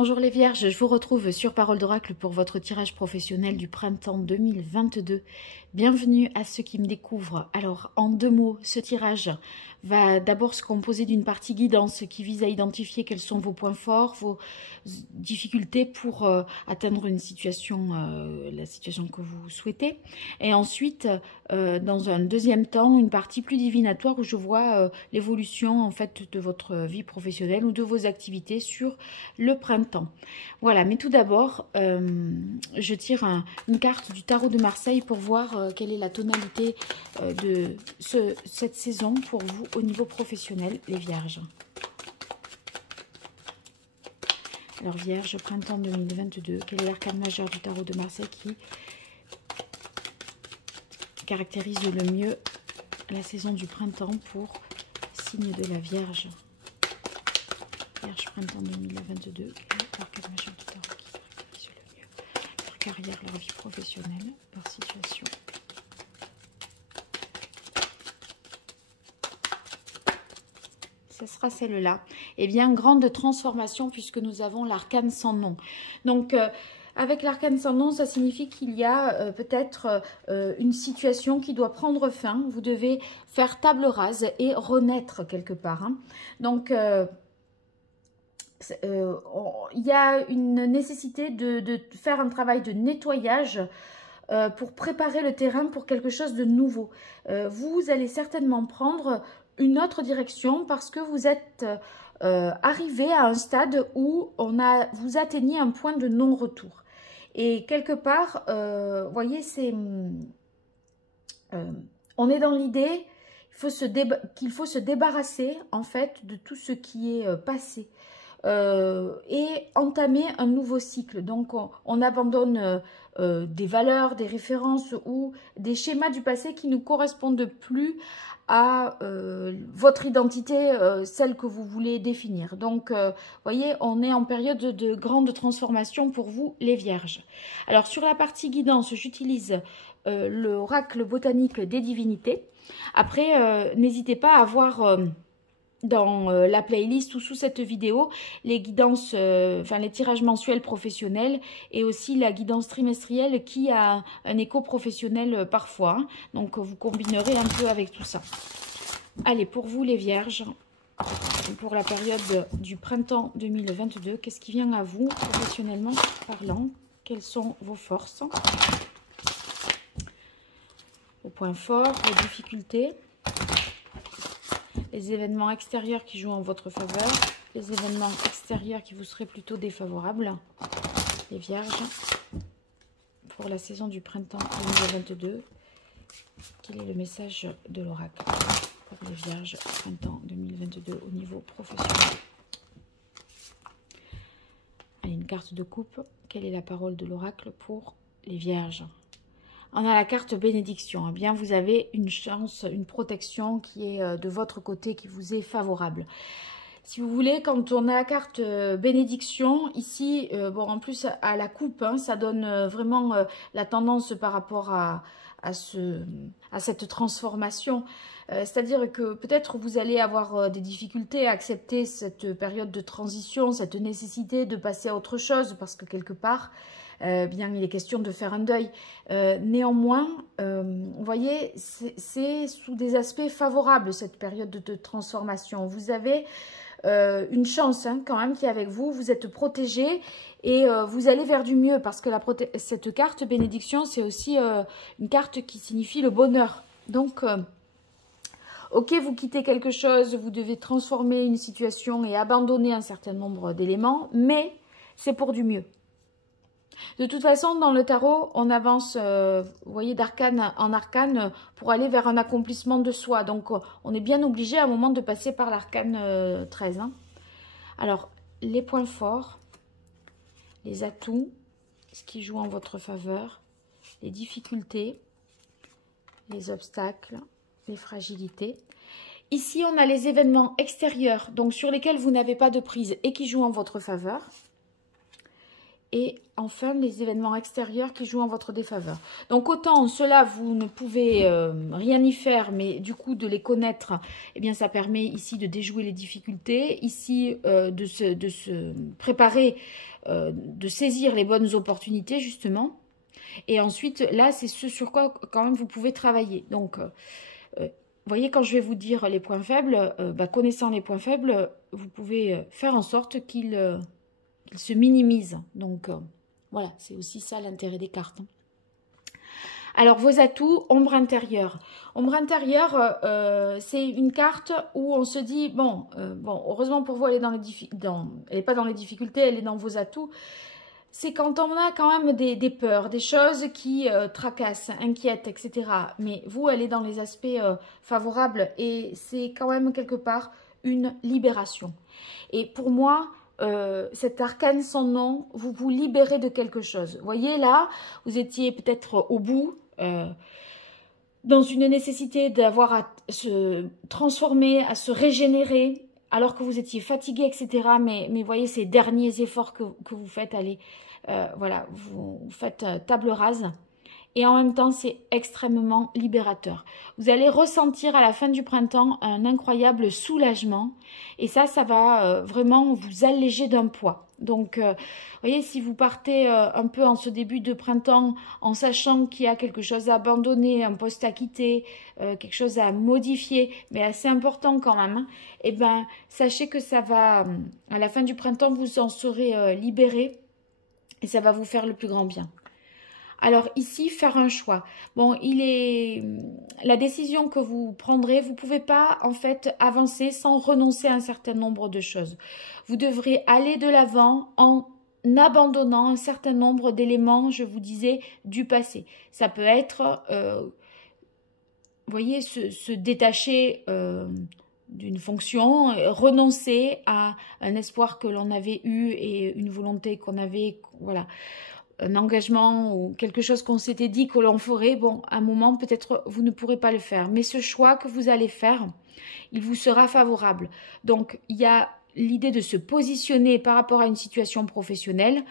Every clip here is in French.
Bonjour les Vierges, je vous retrouve sur Parole d'Oracle pour votre tirage professionnel du printemps 2022. Bienvenue à ceux qui me découvrent. Alors, en deux mots, ce tirage va d'abord se composer d'une partie guidance qui vise à identifier quels sont vos points forts, vos difficultés pour atteindre une situation, la situation que vous souhaitez. Et ensuite, dans un deuxième temps, une partie plus divinatoire où je vois l'évolution en fait de votre vie professionnelle ou de vos activités sur le printemps. Voilà, mais tout d'abord, je tire une carte du tarot de Marseille pour voir quelle est la tonalité de cette saison pour vous au niveau professionnel, les Vierges. Alors Vierge, printemps 2022, quel est l'arcane majeur du tarot de Marseille qui caractérise le mieux la saison du printemps pour signe de la Vierge? Vierge, printemps 2022, quel est l'arcane majeur du tarot qui caractérise le mieux leur carrière, leur vie professionnelle, leur situation? Ce sera celle-là. Eh bien, grande transformation puisque nous avons l'arcane sans nom. Donc, avec l'arcane sans nom, ça signifie qu'il y a peut-être une situation qui doit prendre fin. Vous devez faire table rase et renaître quelque part. Hein. Donc, il y a une nécessité de faire un travail de nettoyage pour préparer le terrain pour quelque chose de nouveau. Vous allez certainement prendre une autre direction parce que vous êtes arrivé à un stade où vous atteignez un point de non-retour. Et quelque part, vous voyez, on est dans l'idée qu'il faut se débarrasser en fait de tout ce qui est passé. Et entamer un nouveau cycle. Donc, on abandonne des valeurs, des références ou des schémas du passé qui ne correspondent plus à votre identité, celle que vous voulez définir. Donc, vous voyez, on est en période de grande transformation pour vous, les Vierges. Alors, sur la partie guidance, j'utilise l'oracle botanique des divinités. Après, n'hésitez pas à voir dans la playlist ou sous cette vidéo les guidances, les tirages mensuels professionnels et aussi la guidance trimestrielle qui a un écho professionnel parfois. Hein. Donc vous combinerez un peu avec tout ça. Allez, pour vous les Vierges, pour la période du printemps 2022, qu'est-ce qui vient à vous professionnellement parlant? Quelles sont vos forces, vos points forts, vos difficultés? Les événements extérieurs qui jouent en votre faveur, les événements extérieurs qui vous seraient plutôt défavorables, les Vierges, pour la saison du printemps 2022. Quel est le message de l'oracle pour les Vierges, printemps 2022 au niveau professionnel? Allez, une carte de coupe. Quelle est la parole de l'oracle pour les Vierges? On a la carte bénédiction. Eh bien, vous avez une chance, une protection qui est de votre côté, qui vous est favorable. Si vous voulez, quand on a la carte bénédiction, ici, bon, en plus à la coupe, hein, ça donne vraiment la tendance par rapport à cette transformation. C'est-à-dire que peut-être vous allez avoir des difficultés à accepter cette période de transition, cette nécessité de passer à autre chose, parce que quelque part, bien il est question de faire un deuil. Néanmoins, vous voyez, c'est sous des aspects favorables cette période de transformation. Vous avez une chance hein, quand même qui est avec vous, vous êtes protégé et vous allez vers du mieux parce que cette carte bénédiction, c'est aussi une carte qui signifie le bonheur. Donc, ok, vous quittez quelque chose, vous devez transformer une situation et abandonner un certain nombre d'éléments, mais c'est pour du mieux. De toute façon, dans le tarot, on avance, vous voyez, d'arcane en arcane pour aller vers un accomplissement de soi. Donc, on est bien obligé à un moment de passer par l'arcane 13. Hein. Alors, les points forts, les atouts, ce qui joue en votre faveur, les difficultés, les obstacles, les fragilités. Ici, on a les événements extérieurs, donc sur lesquels vous n'avez pas de prise et qui jouent en votre faveur. et enfin les événements extérieurs qui jouent en votre défaveur. Donc autant cela vous ne pouvez rien y faire, mais du coup de les connaître, eh bien ça permet ici de déjouer les difficultés, ici de se préparer, de saisir les bonnes opportunités justement. Et ensuite là c'est ce sur quoi quand même vous pouvez travailler. Donc vous voyez, quand je vais vous dire les points faibles, connaissant les points faibles, vous pouvez faire en sorte qu'ils se minimisent. Donc, voilà, c'est aussi ça l'intérêt des cartes. Alors, vos atouts, ombre intérieure. Ombre intérieure, c'est une carte où on se dit, bon, heureusement pour vous, elle est pas dans les difficultés, elle est dans vos atouts. C'est quand on a quand même des peurs, des choses qui tracassent, inquiètent, etc. Mais vous, elle est dans les aspects favorables et c'est quand même quelque part une libération. Et pour moi, cet arcane sans nom, vous vous libérez de quelque chose. Vous voyez là, vous étiez peut-être au bout, dans une nécessité d'avoir à se transformer, à se régénérer, alors que vous étiez fatigué, etc. Mais voyez ces derniers efforts que vous faites, allez, voilà, vous faites table rase. Et en même temps, c'est extrêmement libérateur. Vous allez ressentir à la fin du printemps un incroyable soulagement. Et ça va vraiment vous alléger d'un poids. Donc, vous voyez, si vous partez un peu en ce début de printemps en sachant qu'il y a quelque chose à abandonner, un poste à quitter, quelque chose à modifier, mais assez important quand même, hein, eh bien, sachez que ça va, à la fin du printemps, vous en serez libéré et ça va vous faire le plus grand bien. Alors ici, faire un choix. Bon, la décision que vous prendrez, vous ne pouvez pas en fait avancer sans renoncer à un certain nombre de choses. Vous devrez aller de l'avant en abandonnant un certain nombre d'éléments, je vous disais, du passé. Ça peut être, vous voyez, se détacher d'une fonction, renoncer à un espoir que l'on avait eu et une volonté qu'on avait, voilà, un engagement ou quelque chose qu'on s'était dit que l'on ferait, bon, à un moment, peut-être vous ne pourrez pas le faire. Mais ce choix que vous allez faire, il vous sera favorable. Donc, il y a l'idée de se positionner par rapport à une situation professionnelle,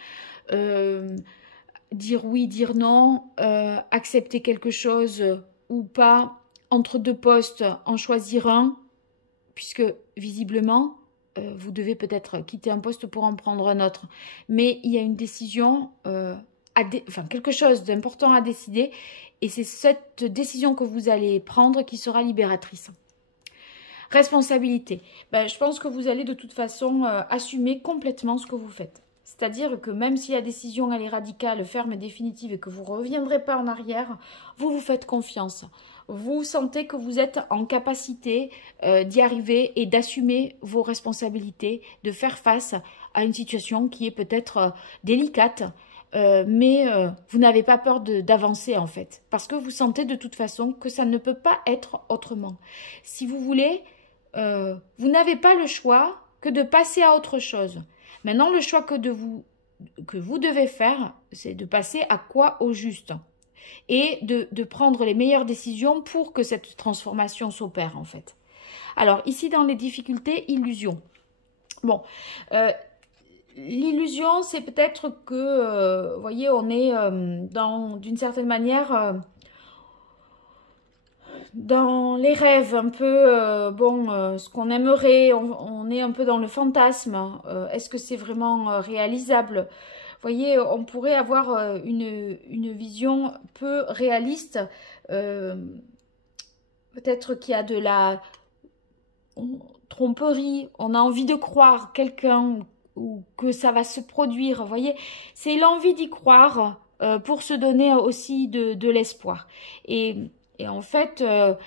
dire oui, dire non, accepter quelque chose ou pas, entre deux postes, en choisir un, puisque visiblement, vous devez peut-être quitter un poste pour en prendre un autre. Mais il y a une décision, quelque chose d'important à décider. Et c'est cette décision que vous allez prendre qui sera libératrice. Responsabilité. Je pense que vous allez de toute façon assumer complètement ce que vous faites. C'est-à-dire que même si la décision elle est radicale, ferme et définitive et que vous ne reviendrez pas en arrière, vous vous faites confiance. Vous sentez que vous êtes en capacité d'y arriver et d'assumer vos responsabilités, de faire face à une situation qui est peut-être délicate, mais vous n'avez pas peur d'avancer en fait, parce que vous sentez de toute façon que ça ne peut pas être autrement. Si vous voulez, vous n'avez pas le choix que de passer à autre chose. Maintenant, le choix que vous devez faire, c'est de passer à quoi au juste et de prendre les meilleures décisions pour que cette transformation s'opère en fait. Alors ici dans les difficultés, illusion. Bon, l'illusion c'est peut-être que, vous voyez, on est d'une certaine manière dans les rêves, un peu, ce qu'on aimerait, on est un peu dans le fantasme. Est-ce que c'est vraiment réalisable ? Vous voyez, on pourrait avoir une vision peu réaliste. Peut-être qu'il y a de la tromperie, on a envie de croire quelqu'un ou que ça va se produire. Vous voyez, c'est l'envie d'y croire pour se donner aussi de l'espoir. Et en fait,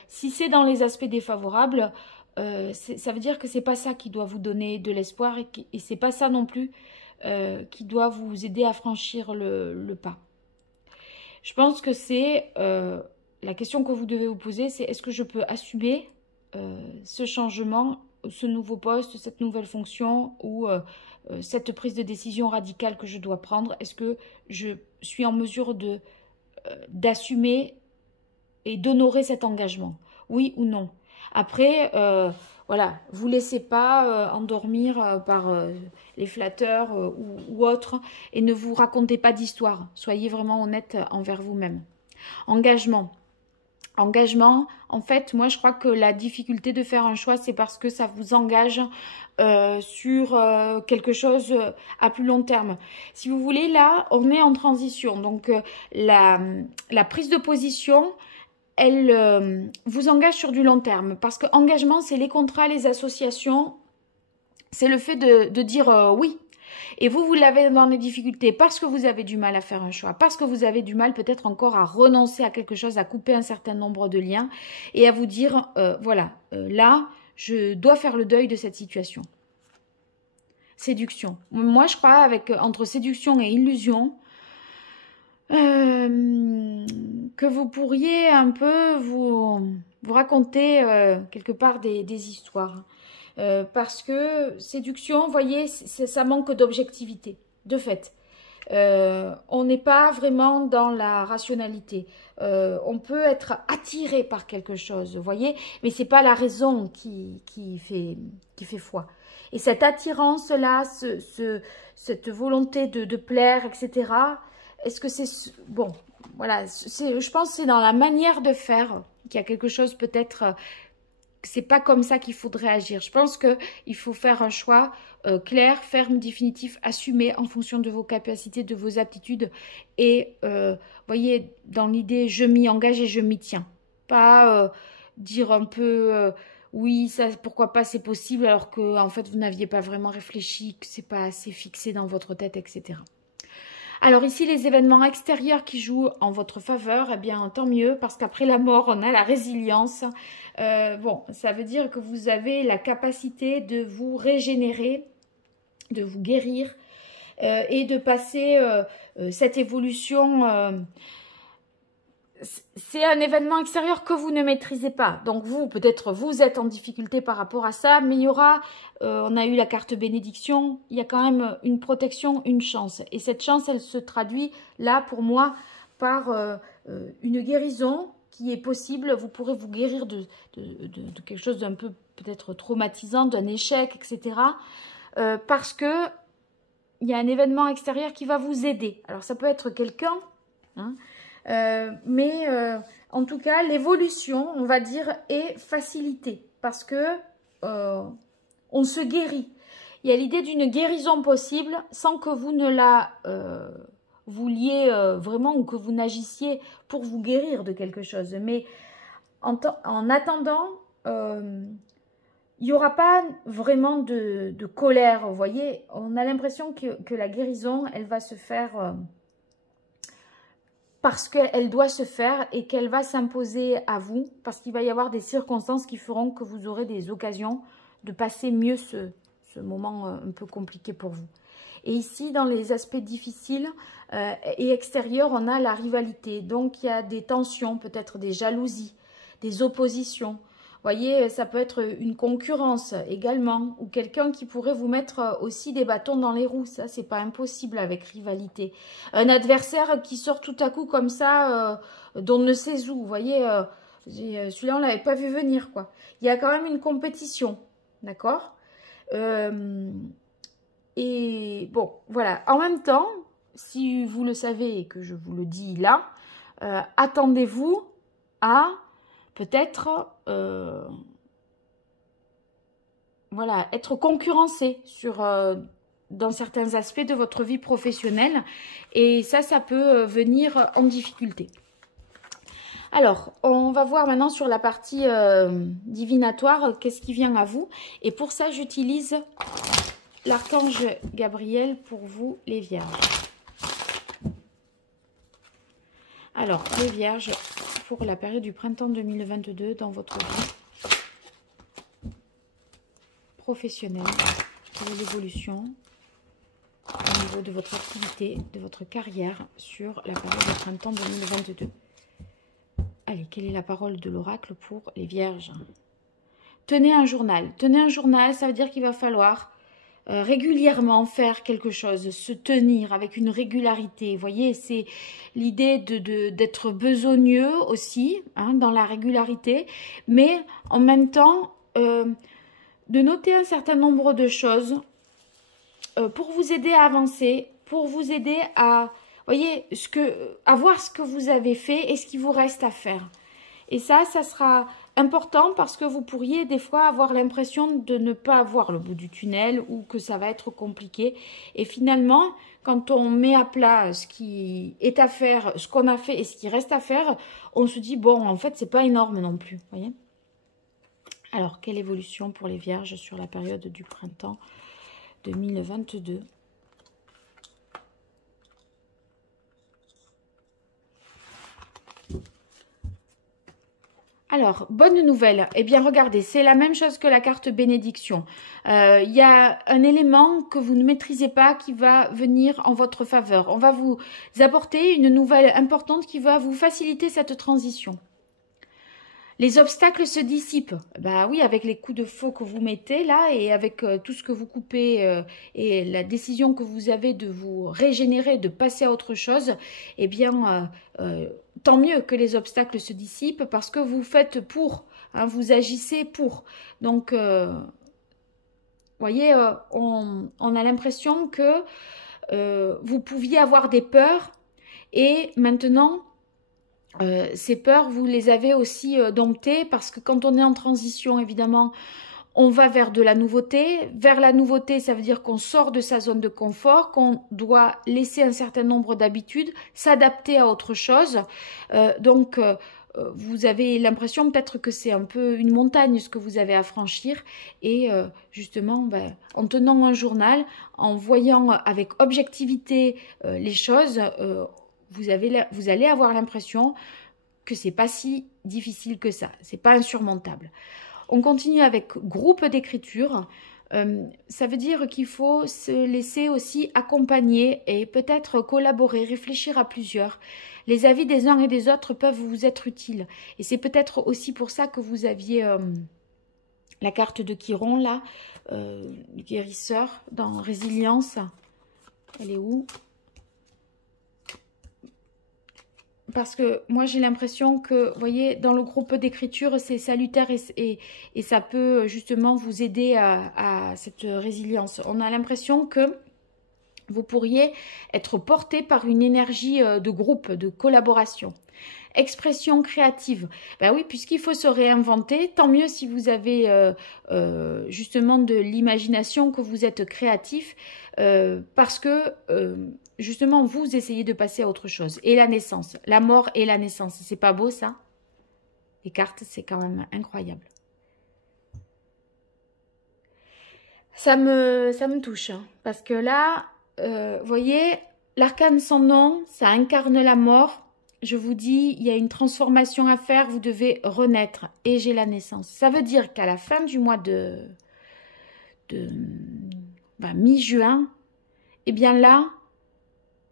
si c'est dans les aspects défavorables, ça veut dire que c'est pas ça qui doit vous donner de l'espoir et c'est pas ça non plus qui doit vous aider à franchir le pas. Je pense que c'est la question que vous devez vous poser, c'est est-ce que je peux assumer ce changement, ce nouveau poste, cette nouvelle fonction ou cette prise de décision radicale que je dois prendre? Est-ce que je suis en mesure d'assumer et d'honorer cet engagement? Oui ou non? Après, voilà, vous laissez pas endormir par les flatteurs ou autres, et ne vous racontez pas d'histoire. Soyez vraiment honnête envers vous-même. Engagement. Engagement, en fait, moi je crois que la difficulté de faire un choix, c'est parce que ça vous engage sur quelque chose à plus long terme. Si vous voulez, là, on est en transition. Donc, la prise de position, elle vous engage sur du long terme. Parce que engagement, c'est les contrats, les associations, c'est le fait de dire oui. Et vous l'avez dans les difficultés parce que vous avez du mal à faire un choix, parce que vous avez du mal peut-être encore à renoncer à quelque chose, à couper un certain nombre de liens et à vous dire, voilà, là, je dois faire le deuil de cette situation. Séduction. Moi, je crois entre séduction et illusion, que vous pourriez un peu vous raconter quelque part des histoires. Parce que séduction, vous voyez, ça manque d'objectivité, de fait. On n'est pas vraiment dans la rationalité. On peut être attiré par quelque chose, vous voyez, mais c'est pas la raison qui fait foi. Et cette attirance-là, cette volonté de plaire, etc., est-ce que c'est... Bon, voilà, je pense que c'est dans la manière de faire qu'il y a quelque chose peut-être... c'est pas comme ça qu'il faudrait agir. Je pense qu'il faut faire un choix clair, ferme, définitif, assumé en fonction de vos capacités, de vos aptitudes. Et, voyez, dans l'idée, je m'y engage et je m'y tiens. Pas dire un peu, oui, ça, pourquoi pas, c'est possible, alors que en fait, vous n'aviez pas vraiment réfléchi, que c'est pas assez fixé dans votre tête, etc. Alors ici, les événements extérieurs qui jouent en votre faveur, eh bien, tant mieux, parce qu'après la mort, on a la résilience. Bon, ça veut dire que vous avez la capacité de vous régénérer, de vous guérir et de passer cette évolution. C'est un événement extérieur que vous ne maîtrisez pas. Donc vous, peut-être, vous êtes en difficulté par rapport à ça, mais il y aura, on a eu la carte bénédiction, il y a quand même une protection, une chance. Et cette chance, elle se traduit là, pour moi, par une guérison qui est possible. Vous pourrez vous guérir de quelque chose d'un peu peut-être traumatisant, d'un échec, etc. Parce que il y a un événement extérieur qui va vous aider. Alors ça peut être quelqu'un, hein, mais en tout cas, l'évolution, on va dire, est facilitée parce que on se guérit. Il y a l'idée d'une guérison possible sans que vous ne la vouliez vraiment ou que vous n'agissiez pour vous guérir de quelque chose. Mais en attendant, il n'y aura pas vraiment de colère. Vous voyez, on a l'impression que la guérison, elle va se faire... parce qu'elle doit se faire et qu'elle va s'imposer à vous, parce qu'il va y avoir des circonstances qui feront que vous aurez des occasions de passer mieux ce moment un peu compliqué pour vous. Et ici, dans les aspects difficiles et extérieurs, on a la rivalité. Donc, il y a des tensions, peut-être des jalousies, des oppositions. Vous voyez, ça peut être une concurrence également, ou quelqu'un qui pourrait vous mettre aussi des bâtons dans les roues. Ça, c'est pas impossible avec rivalité. Un adversaire qui sort tout à coup comme ça, d'on ne sait où. Vous voyez, celui-là, on l'avait pas vu venir, quoi. Il y a quand même une compétition, d'accord? Et bon, voilà. En même temps, si vous le savez et que je vous le dis là, attendez-vous à... peut-être, voilà, être concurrencé dans certains aspects de votre vie professionnelle. Et ça peut venir en difficulté. Alors, on va voir maintenant sur la partie divinatoire, qu'est-ce qui vient à vous. Et pour ça, j'utilise l'archange Gabriel pour vous, les vierges. Alors, les vierges... pour la période du printemps 2022 dans votre vie professionnelle, pour l'évolution au niveau de votre activité, de votre carrière sur la période du printemps 2022. Allez, quelle est la parole de l'oracle pour les vierges? Tenez un journal. Tenez un journal, ça veut dire qu'il va falloir régulièrement faire quelque chose, se tenir avec une régularité. Vous voyez, c'est l'idée d'être besogneux aussi, hein, dans la régularité, mais en même temps, de noter un certain nombre de choses pour vous aider à avancer, pour vous aider à, voyez, à voir ce que vous avez fait et ce qu'il vous reste à faire. Et ça sera important parce que vous pourriez des fois avoir l'impression de ne pas voir le bout du tunnel ou que ça va être compliqué. Et finalement, quand on met à plat ce qui est à faire, ce qu'on a fait et ce qui reste à faire, on se dit, bon, en fait, c'est pas énorme non plus. Voyez. Alors, quelle évolution pour les vierges sur la période du printemps 2022 ? Alors, bonne nouvelle. Eh bien, regardez, c'est la même chose que la carte bénédiction. Il y a un élément que vous ne maîtrisez pas qui va venir en votre faveur. On va vous apporter une nouvelle importante qui va vous faciliter cette transition. Les obstacles se dissipent. Bah oui, avec les coups de feu que vous mettez là et avec tout ce que vous coupez et la décision que vous avez de vous régénérer, de passer à autre chose, eh bien, tant mieux que les obstacles se dissipent parce que vous faites pour, hein, vous agissez pour. Donc, voyez, on a l'impression que vous pouviez avoir des peurs et maintenant... ces peurs, vous les avez aussi domptées parce que quand on est en transition, évidemment, on va vers de la nouveauté. Vers la nouveauté, ça veut dire qu'on sort de sa zone de confort, qu'on doit laisser un certain nombre d'habitudes, s'adapter à autre chose. Donc, vous avez l'impression peut-être que c'est un peu une montagne ce que vous avez à franchir. Et justement, ben, en tenant un journal, en voyant avec objectivité les choses... vous allez avoir l'impression que c'est pas si difficile que ça. C'est pas insurmontable. On continue avec groupe d'écriture. Ça veut dire qu'il faut se laisser aussi accompagner et peut-être collaborer, réfléchir à plusieurs. Les avis des uns et des autres peuvent vous être utiles. Et c'est peut-être aussi pour ça que vous aviez la carte de Chiron, là, du guérisseur, dans Résilience. Elle est où ? Parce que moi, j'ai l'impression que, vous voyez, dans le groupe d'écriture, c'est salutaire et ça peut justement vous aider à cette résilience. On a l'impression que vous pourriez être porté par une énergie de groupe, de collaboration. Expression créative. Ben oui, puisqu'il faut se réinventer, tant mieux si vous avez justement de l'imagination, que vous êtes créatif, parce que justement, vous essayez de passer à autre chose. Et la naissance, la mort et la naissance, c'est pas beau ça? Les cartes, c'est quand même incroyable. Ça me touche, hein, parce que là, vous voyez, l'arcane sans nom, ça incarne la mort. Je vous dis, il y a une transformation à faire, vous devez renaître. Et j'ai la naissance. Ça veut dire qu'à la fin du mois de mi-juin, eh bien là,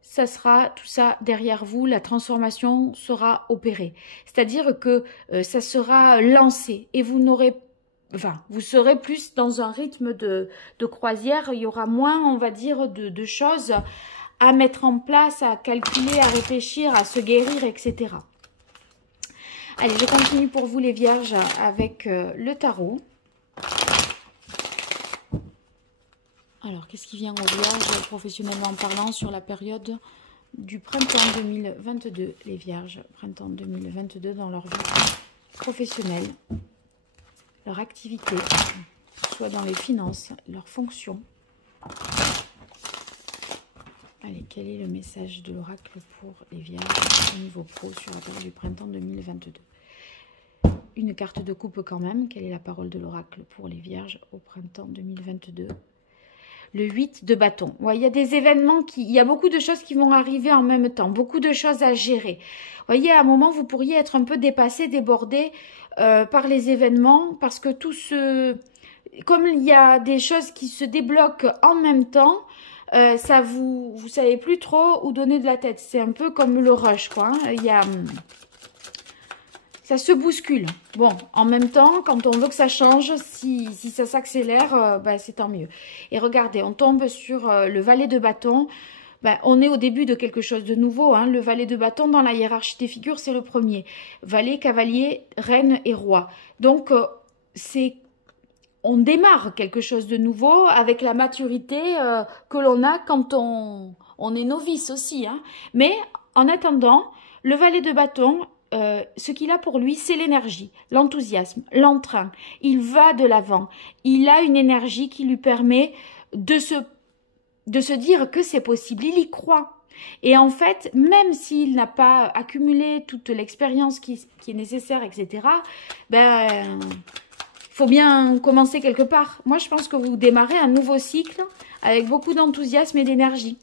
ça sera tout ça derrière vous, la transformation sera opérée. C'est-à-dire que ça sera lancé et vous n'aurez vous serez plus dans un rythme de croisière. Il y aura moins, on va dire, de choses à mettre en place, à calculer, à réfléchir, à se guérir, etc. Allez, je continue pour vous les vierges avec le tarot. Alors, qu'est-ce qui vient aux vierges professionnellement parlant sur la période du printemps 2022? Les vierges, printemps 2022 dans leur vie professionnelle, leur activité, soit dans les finances, leur fonction. Allez, quel est le message de l'oracle pour les vierges au niveau pro sur la période du printemps 2022? Une carte de coupe quand même. Quelle est la parole de l'oracle pour les vierges au printemps 2022? Le 8 de bâton. Ouais, il y a des événements il y a beaucoup de choses qui vont arriver en même temps. Beaucoup de choses à gérer. Vous voyez, à un moment, vous pourriez être un peu dépassé, débordé par les événements. Parce que comme il y a des choses qui se débloquent en même temps, ça vous savez plus trop où donner de la tête. C'est un peu comme le rush, quoi. Hein. Ça se bouscule. Bon, en même temps, quand on veut que ça change, si ça s'accélère, c'est tant mieux. Et regardez, on tombe sur le valet de bâton. On est au début de quelque chose de nouveau. Hein. Le valet de bâton, dans la hiérarchie des figures, c'est le premier. Valet, cavalier, reine et roi. Donc, c'est on démarre quelque chose de nouveau avec la maturité que l'on a quand on est novice aussi. Hein. Mais en attendant, le valet de bâton, ce qu'il a pour lui, c'est l'énergie, l'enthousiasme, l'entrain. Il va de l'avant. Il a une énergie qui lui permet de se dire que c'est possible. Il y croit. Et en fait, même s'il n'a pas accumulé toute l'expérience qui est nécessaire, etc., ben, il faut bien commencer quelque part. Moi, je pense que vous démarrez un nouveau cycle avec beaucoup d'enthousiasme et d'énergie.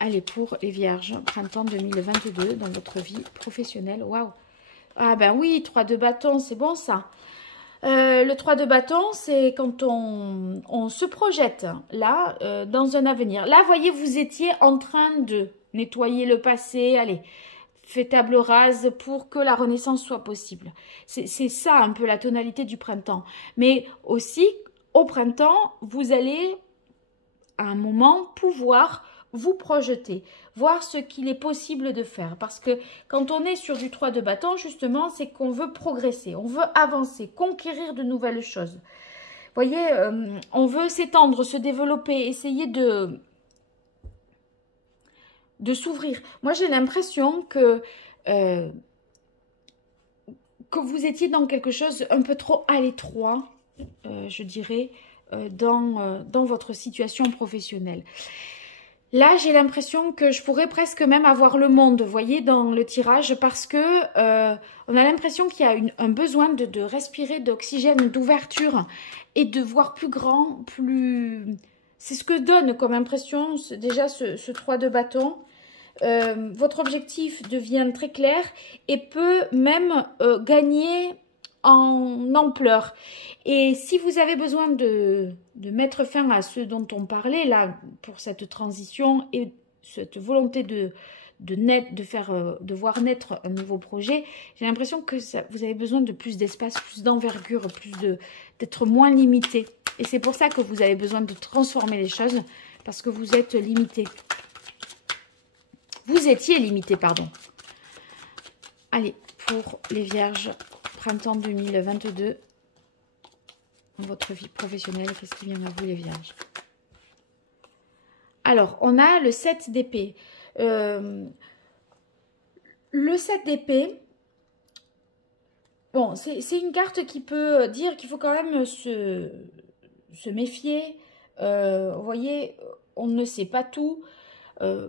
Allez, pour les vierges, printemps 2022 dans votre vie professionnelle. Waouh! Ah ben oui, 3 de bâton, c'est bon ça. Le 3 de bâton, c'est quand on se projette, là, dans un avenir. Là, voyez, vous étiez en train de nettoyer le passé. Allez, faites table rase pour que la renaissance soit possible. C'est ça, un peu, la tonalité du printemps. Mais aussi, au printemps, vous allez, à un moment, pouvoir vous projeter, voir ce qu'il est possible de faire. Parce que quand on est sur du 3 de bâton, justement, c'est qu'on veut progresser, on veut avancer, conquérir de nouvelles choses. Vous voyez, on veut s'étendre, se développer, essayer de s'ouvrir. Moi, j'ai l'impression que vous étiez dans quelque chose un peu trop à l'étroit, je dirais, dans votre situation professionnelle. Là, j'ai l'impression que je pourrais presque même avoir le monde, vous voyez, dans le tirage, parce que on a l'impression qu'il y a un besoin de respirer d'oxygène, d'ouverture et de voir plus grand, plus... C'est ce que donne comme impression déjà ce 3 de bâton. Votre objectif devient très clair et peut même gagner en ampleur. Et si vous avez besoin de mettre fin à ce dont on parlait là pour cette transition et cette volonté de voir naître un nouveau projet, j'ai l'impression que vous avez besoin de plus d'espace, plus d'envergure, d'être moins limité. Et c'est pour ça que vous avez besoin de transformer les choses, parce que vous êtes limité. Vous étiez limité, pardon. Allez, pour les vierges, printemps 2022, dans votre vie professionnelle, qu'est-ce qui vient à vous les vierges? Alors, on a le 7 d'épée. Le 7 d'épée, bon, c'est une carte qui peut dire qu'il faut quand même se méfier. Vous voyez, on ne sait pas tout.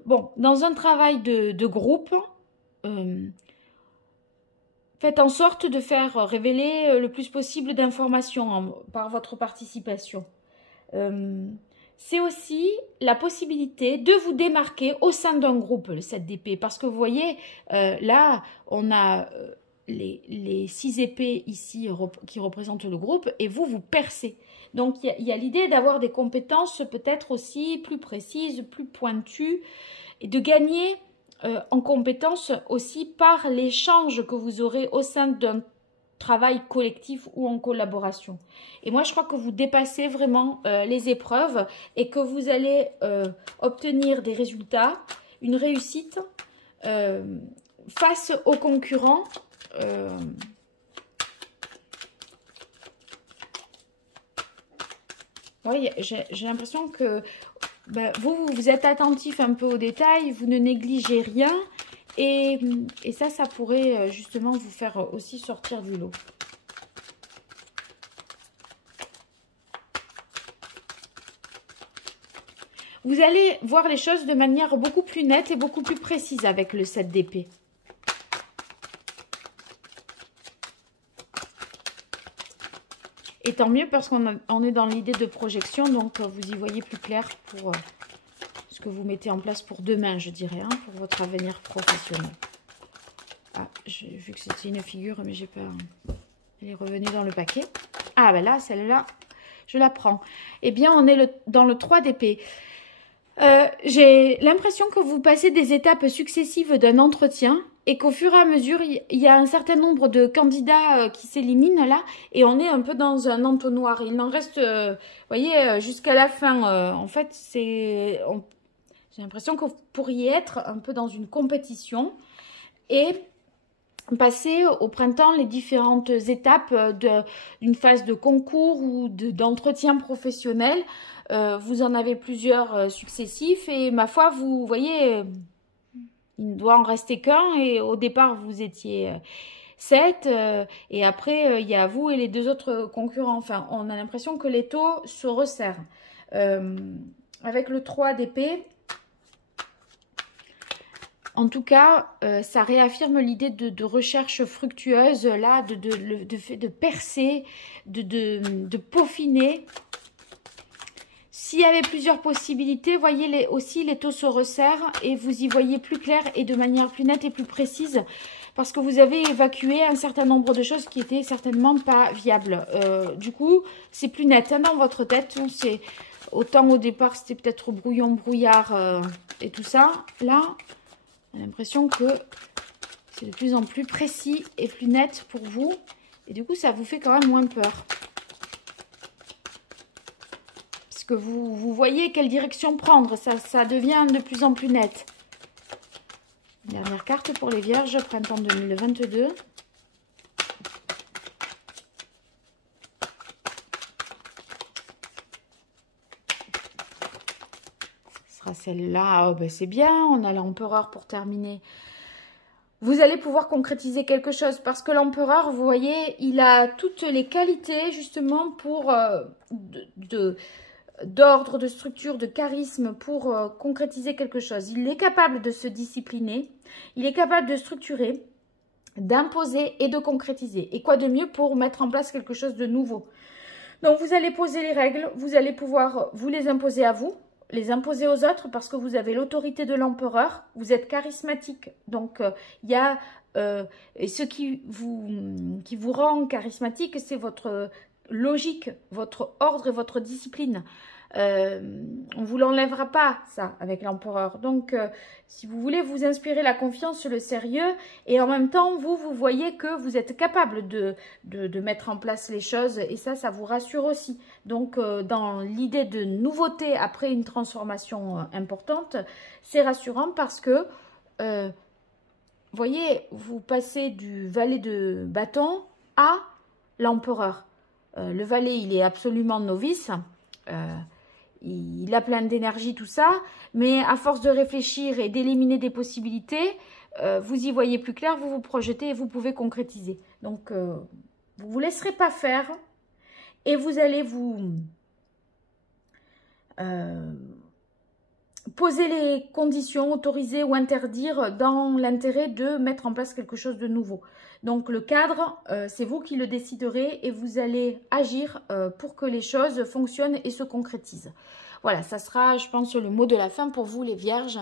Bon, dans un travail de groupe, faites en sorte de faire révéler le plus possible d'informations par votre participation. C'est aussi la possibilité de vous démarquer au sein d'un groupe, le 7 d'épée. Parce que vous voyez, là, on a les 6 épées ici qui représentent le groupe et vous percez. Donc, il y a l'idée d'avoir des compétences peut-être aussi plus précises, plus pointues et de gagner en compétences aussi par l'échange que vous aurez au sein d'un travail collectif ou en collaboration. Et moi, je crois que vous dépassez vraiment les épreuves et que vous allez obtenir des résultats, une réussite face aux concurrents. Oui, j'ai l'impression que vous êtes attentif un peu aux détails, vous ne négligez rien. Et ça pourrait justement vous faire aussi sortir du lot. Vous allez voir les choses de manière beaucoup plus nette et beaucoup plus précise avec le 7 d'épée. Et tant mieux parce qu'on est dans l'idée de projection, donc vous y voyez plus clair pour ce que vous mettez en place pour demain, je dirais, hein, pour votre avenir professionnel. Ah, j'ai vu que c'était une figure, mais j'ai pas... Elle est revenue dans le paquet. Ah, ben là, celle-là, je la prends. Eh bien, on est dans le 3 d'épée. J'ai l'impression que vous passez des étapes successives d'un entretien et qu'au fur et à mesure, il y a un certain nombre de candidats qui s'éliminent là et on est un peu dans un entonnoir. Il n'en reste, vous voyez, jusqu'à la fin. En fait, j'ai l'impression que vous pourriez être un peu dans une compétition et passer au printemps les différentes étapes d'une phase de concours ou d'entretien professionnel. Vous en avez plusieurs successifs et ma foi, vous voyez, il ne doit en rester qu'un et au départ, vous étiez 7 et après, il y a vous et les 2 autres concurrents. Enfin, on a l'impression que les taux se resserrent. Avec le 3 d'épée, en tout cas, ça réaffirme l'idée de recherche fructueuse, là, de percer, de peaufiner. S'il y avait plusieurs possibilités, voyez aussi les taux se resserrent et vous y voyez plus clair et de manière plus nette et plus précise parce que vous avez évacué un certain nombre de choses qui étaient certainement pas viables. Du coup, c'est plus net hein, dans votre tête. Autant au départ, c'était peut-être brouillon, brouillard et tout ça. Là, on a l'impression que c'est de plus en plus précis et plus net pour vous. Et du coup, ça vous fait quand même moins peur. Parce que vous voyez quelle direction prendre. Ça devient de plus en plus net. Dernière carte pour les Vierges, printemps 2022. Ce sera celle-là. Oh, ben c'est bien, on a l'empereur pour terminer. Vous allez pouvoir concrétiser quelque chose parce que l'empereur, vous voyez, il a toutes les qualités justement pour d'ordre, de structure, de charisme pour concrétiser quelque chose. Il est capable de se discipliner, il est capable de structurer, d'imposer et de concrétiser. Et quoi de mieux pour mettre en place quelque chose de nouveau? Donc vous allez poser les règles, vous allez pouvoir vous les imposer à vous, les imposer aux autres parce que vous avez l'autorité de l'empereur, vous êtes charismatique. Donc il y a et ce qui vous rend charismatique, c'est votre logique, votre ordre et votre discipline. On vous l'enlèvera pas ça avec l'empereur. Donc si vous voulez vous inspirer la confiance, le sérieux et en même temps vous voyez que vous êtes capable de mettre en place les choses et ça vous rassure aussi. Donc dans l'idée de nouveauté après une transformation importante, c'est rassurant parce que vous voyez, vous passez du valet de bâton à l'empereur. Le valet, il est absolument novice. Il a plein d'énergie, tout ça. Mais à force de réfléchir et d'éliminer des possibilités, vous y voyez plus clair, vous vous projetez et vous pouvez concrétiser. Donc, vous ne vous laisserez pas faire et vous allez vous poser les conditions, autoriser ou interdire dans l'intérêt de mettre en place quelque chose de nouveau. Donc le cadre, c'est vous qui le déciderez et vous allez agir pour que les choses fonctionnent et se concrétisent. Voilà, ça sera, je pense, le mot de la fin pour vous les Vierges.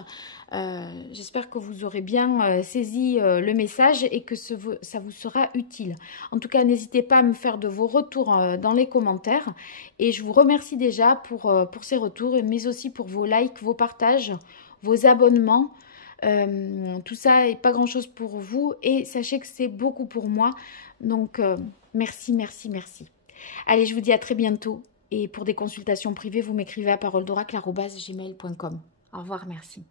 J'espère que vous aurez bien saisi le message et que ça vous sera utile. En tout cas, n'hésitez pas à me faire de vos retours dans les commentaires. Et je vous remercie déjà pour ces retours, mais aussi pour vos likes, vos partages, vos abonnements. Tout ça n'est pas grand chose pour vous et sachez que c'est beaucoup pour moi. Donc, merci, merci, merci. Allez, je vous dis à très bientôt. Et pour des consultations privées, vous m'écrivez à paroledoracle@gmail.com. Au revoir, merci.